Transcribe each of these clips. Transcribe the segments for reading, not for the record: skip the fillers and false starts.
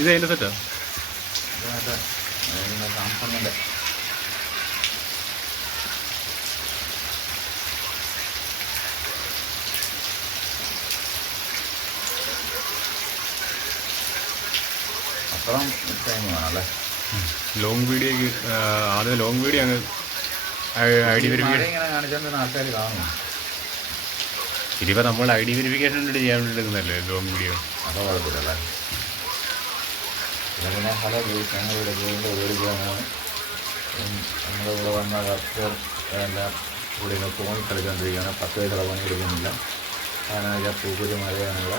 ഇത് അതിൻ്റെ സെറ്റാ സാംസങ്ങിൻ്റെ അത്രയും ടൈം വേണമല്ലേ. ലോങ് വീഡിയോക്ക് ആദ്യം ലോങ് വീഡിയോ അങ്ങ് ഐ ഡി വെരിഫിക്കേഷൻ ഇങ്ങനെ കാണിച്ചുകൊണ്ട് ആൾക്കാർ കാണും. ഇതിപ്പോൾ നമ്മൾ ഐ ഡി വെരിഫിക്കേഷൻ വേണ്ടി ചെയ്യാൻ വേണ്ടി എടുക്കുന്നല്ലേ ലോങ് വീഡിയോ. അപ്പോൾ കുഴപ്പമില്ലല്ലേ. പിന്നെ പല ഞങ്ങളിവിടെ ജോലിൻ്റെ ഉപയോഗിക്കുകയാണ്. നമ്മളിവിടെ വന്ന വർക്കർ എല്ലാം ഇവിടെ നിന്ന് ഫോണിൽ കളിച്ചുകൊണ്ടിരിക്കുകയാണ്. 10 വയസ്സുള്ള പണി എടുക്കുന്നില്ല. അതിനാ പൂക്കുരി മഴയാണുള്ള.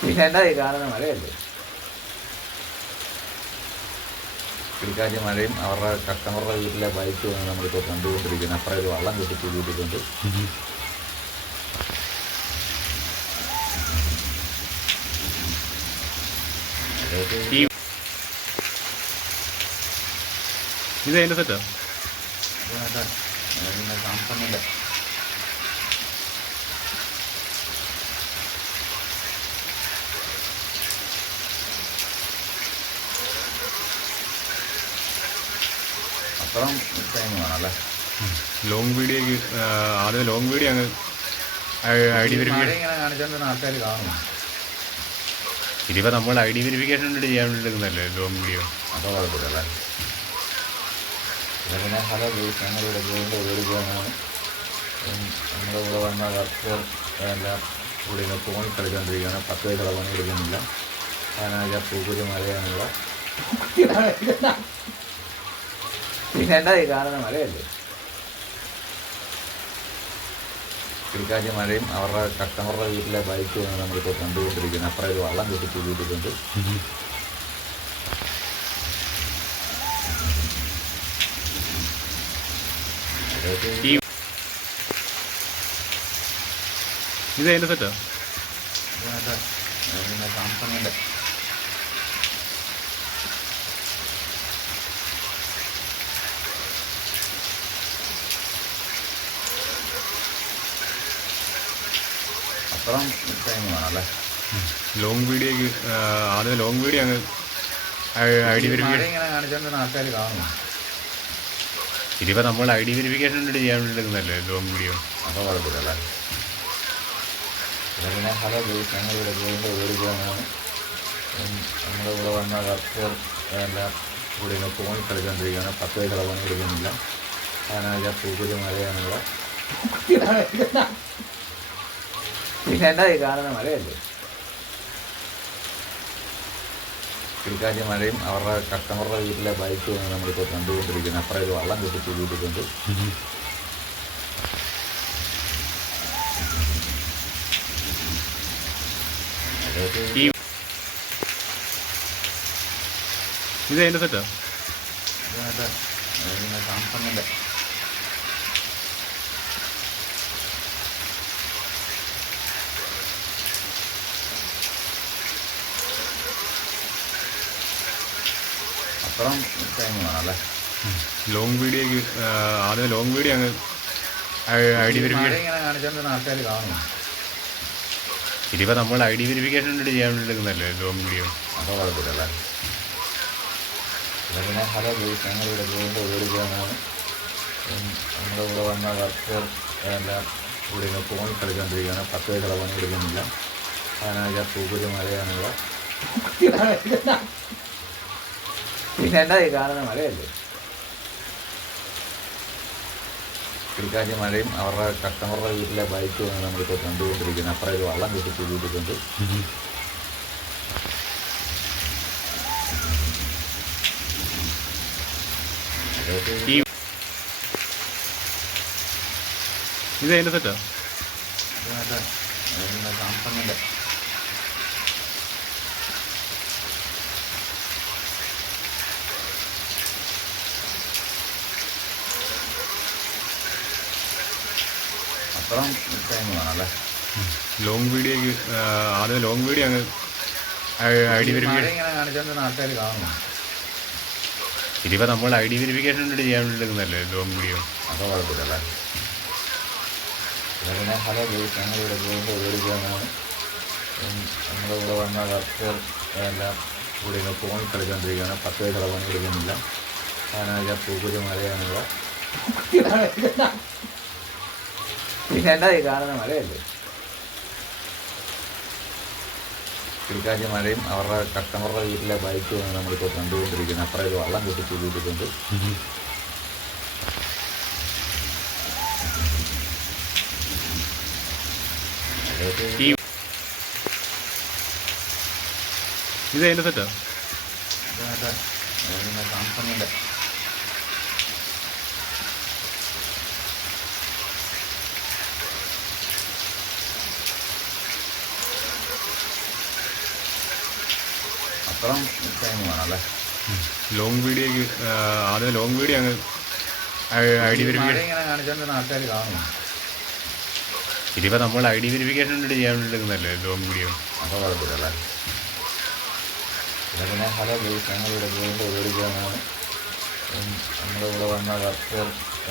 പിന്നെ എന്താ ഈ കാണുന്ന മഴയല്ലേ. കിടക്കാറ്റ് മഴയും അവരുടെ കസ്റ്റമറുടെ വീട്ടിലെ ബൈക്ക് നമ്മളിപ്പോൾ കണ്ടുകൊണ്ടിരിക്കുന്നത്. അപ്പുറം ഒരു വള്ളം കെട്ടിച്ച് കൂട്ടിക്കൊണ്ട് ഇത് അതിൻ്റെ സെറ്റാ സാംസങ്ങിൻ്റെ അത്രയും ടൈം വേണമല്ലേ. ലോങ് വീഡിയോക്ക് ആദ്യം ലോങ് വീഡിയോ അങ്ങ് ഐ ഡി വെരിഫിക്കേഷൻ ഇങ്ങനെ കാണിച്ചുകൊണ്ട് ആൾക്കാർ കാണും. ഇതിപ്പോൾ നമ്മൾ ഐ ഡി വെരിഫിക്കേഷൻ വേണ്ടി ചെയ്യാൻ വേണ്ടി എടുക്കുന്നല്ലേ ലോങ് വീഡിയോ. അപ്പോൾ കുഴപ്പമില്ലല്ലേ. പിന്നെ പല ഞങ്ങളിവിടെ ജോലിൻ്റെ ഉപയോഗിക്കുകയാണ്. നമ്മളിവിടെ വന്ന വർക്കർ എല്ലാം ഇവിടെ നിന്ന് ഫോണിൽ കളിച്ചുകൊണ്ടിരിക്കുകയാണ്. 10 വയസ്സുള്ള പണി എടുക്കുന്നില്ല. അതിനാ പൂക്കുരി മഴയാണുള്ള. പിന്നെ എന്താ ഈ കാണുന്ന മഴയല്ലേ. കിടക്കാറ്റ് മഴയും അവരുടെ കസ്റ്റമറുടെ വീട്ടിലെ ബൈക്ക് നമ്മളിപ്പോൾ കണ്ടുകൊണ്ടിരിക്കുന്നത്. അപ്പുറം ഒരു വള്ളം കെട്ടിച്ച് കൂട്ടിക്കൊണ്ട് ഇത് അതിൻ്റെ സെറ്റാ സാംസങ്ങിൻ്റെ അത്രയും ടൈം വേണമല്ലേ. ലോങ് വീഡിയോക്ക് ആദ്യം ലോങ് വീഡിയോ അങ്ങ് ഐ ഡി വെരിഫിക്കേഷൻ ഇങ്ങനെ കാണിച്ചുകൊണ്ട് ആൾക്കാർ കാണും. ഇതിപ്പോൾ നമ്മൾ ഐ ഡി വെരിഫിക്കേഷൻ വേണ്ടി ചെയ്യാൻ വേണ്ടി എടുക്കുന്നല്ലേ ലോങ് വീഡിയോ. അപ്പോൾ കുഴപ്പമില്ലല്ലേ. പിന്നെ പല ഞങ്ങളിവിടെ ജോലിൻ്റെ ഉപയോഗിക്കുകയാണ്. നമ്മളിവിടെ വന്ന വർക്കർ എല്ലാം ഇവിടെ നിന്ന് ഫോണിൽ കളിച്ചുകൊണ്ടിരിക്കുകയാണ്. 10 വയസ്സുള്ള പണി എടുക്കുന്നില്ല. അതിനാ പൂക്കുരി മഴയാണുള്ള. പിന്നെ എന്താ ഈ കാണുന്ന മഴയല്ലേ. കിടക്കാറ്റ് മഴയും അവരുടെ കസ്റ്റമറുടെ വീട്ടിലെ ബൈക്ക് നമ്മളിപ്പോൾ കണ്ടുകൊണ്ടിരിക്കുന്നത്. അപ്പുറം ഒരു വള്ളം കെട്ടിച്ച് കൂട്ടിക്കൊണ്ട് ഇത് അതിൻ്റെ സെറ്റാ സാംസങ്ങിൻ്റെ അത്രയും ടൈം വേണമല്ലേ. ലോങ് വീഡിയോക്ക് ആദ്യം ലോങ് വീഡിയോ അങ്ങ് ഐ ഡി വെരിഫിക്കേഷൻ ഇങ്ങനെ കാണിച്ചുകൊണ്ട് ആൾക്കാർ കാണും. ഇതിപ്പോൾ നമ്മൾ ഐ ഡി വെരിഫിക്കേഷൻ വേണ്ടി ചെയ്യാൻ വേണ്ടി എടുക്കുന്നല്ലേ ലോങ് വീഡിയോ. അപ്പോൾ കുഴപ്പമില്ലല്ലേ. പിന്നെ പല ഞങ്ങളിവിടെ ജോലിൻ്റെ ഉപയോഗിക്കുകയാണ്. നമ്മളിവിടെ വന്ന വർക്കർ എല്ലാം ഇവിടെ നിന്ന് ഫോണിൽ കളിച്ചുകൊണ്ടിരിക്കുകയാണ്. 10 വയസ്സുള്ള പണി എടുക്കുന്നില്ല. അതിനാ പൂക്കുരി മഴയാണുള്ള. പിന്നെ എന്താ ഈ കാണുന്ന മഴയല്ലേ. കിടക്കാറ്റ് മഴയും അവരുടെ കസ്റ്റമറുടെ വീട്ടിലെ ബൈക്ക് നമ്മളിപ്പോൾ കണ്ടുകൊണ്ടിരിക്കുന്നത്. അപ്പുറം ഒരു വള്ളം കെട്ടിച്ച് കൂട്ടിക്കൊണ്ട് ഇത് അതിൻ്റെ സെറ്റാ സാംസങ്ങിൻ്റെ അത്രയും ടൈം വേണമല്ലേ. ലോങ് വീഡിയോക്ക് ആദ്യം ലോങ് വീഡിയോ അങ്ങ് ഐ ഡി വെരിഫിക്കേഷൻ ഇങ്ങനെ കാണിച്ചുകൊണ്ട് ആൾക്കാർ കാണും. ഇതിപ്പോൾ നമ്മൾ ഐ ഡി വെരിഫിക്കേഷൻ വേണ്ടി ചെയ്യാൻ വേണ്ടി എടുക്കുന്നല്ലേ ലോങ് വീഡിയോ. അപ്പോൾ കുഴപ്പമില്ലല്ലേ. പിന്നെ പല ഞങ്ങളിവിടെ ജോലിൻ്റെ ഉപയോഗിക്കുകയാണ്. നമ്മുടെ കൂടെ വന്ന വർക്കർ എല്ലാം കൂടി ഇങ്ങനെ ഫോണിൽ കളിച്ചുകൊണ്ടിരിക്കുകയാണ്. 10 പൈസയുടെ പണി എടുക്കുന്നില്ല. അതിനാ പൂക്കുരി മഴയാണുള്ള ഈ കാണുന്ന മഴയല്ലേ. കിടക്കാച്ചി മഴയും അവരുടെ കസ്റ്റമറുടെ വീട്ടിലെ ബൈക്കും നമ്മളിപ്പോൾ കണ്ടുകൊണ്ടിരിക്കുന്നത്. അപ്പുറം ഒരു വള്ളം കെട്ടി ചൂടിയിട്ടുണ്ട്. ഇത് അതിൻ്റെ സെറ്റാ സാംസങ്ങിൻ്റെ അത്രയും ടൈം വേണമല്ലേ. ലോങ് വീഡിയോക്ക് ആദ്യം ലോങ് വീഡിയോ അങ്ങ് ഐ ഡി വെരിഫിക്കേഷൻ ഇങ്ങനെ കാണിച്ചുകൊണ്ട് ആൾക്കാർ കാണും. ഇതിപ്പോൾ നമ്മൾ ഐ ഡി വെരിഫിക്കേഷൻ വേണ്ടി ചെയ്യാൻ വേണ്ടി എടുക്കുന്നല്ലേ ലോങ് വീഡിയോ. അപ്പോൾ കുഴപ്പമില്ലല്ലേ. പിന്നെ ഹലോ ഗൈസ്, ഞങ്ങളിവിടെ ഗെയിമിൻ്റെ പരിപാടിക്കാനാണ്. നമ്മുടെ കൂടെ വന്ന വർക്കർ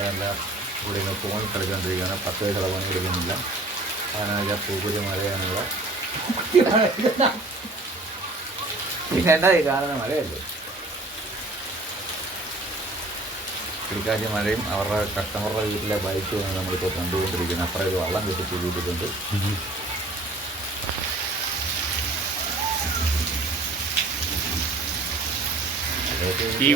എല്ലാം കൂടി ഇങ്ങനെ ഫോണിൽ കളിച്ചുകൊണ്ടിരിക്കുകയാണ്. 10 പൈസയുടെ പണി എടുക്കുന്നില്ല. അതിനാ പൂക്കുരി മഴയാണുള്ള ഈ കാണുന്ന മഴയല്ലേ. കിടക്കാച്ചി മഴയും അവരുടെ കസ്റ്റമറുടെ വീട്ടിലെ ബൈക്കും നമ്മളിപ്പോൾ കണ്ടുകൊണ്ടിരിക്കുന്നത്. അപ്പുറം ഒരു വള്ളം കെട്ടി ചൂടിയിട്ടുണ്ട്. ഈ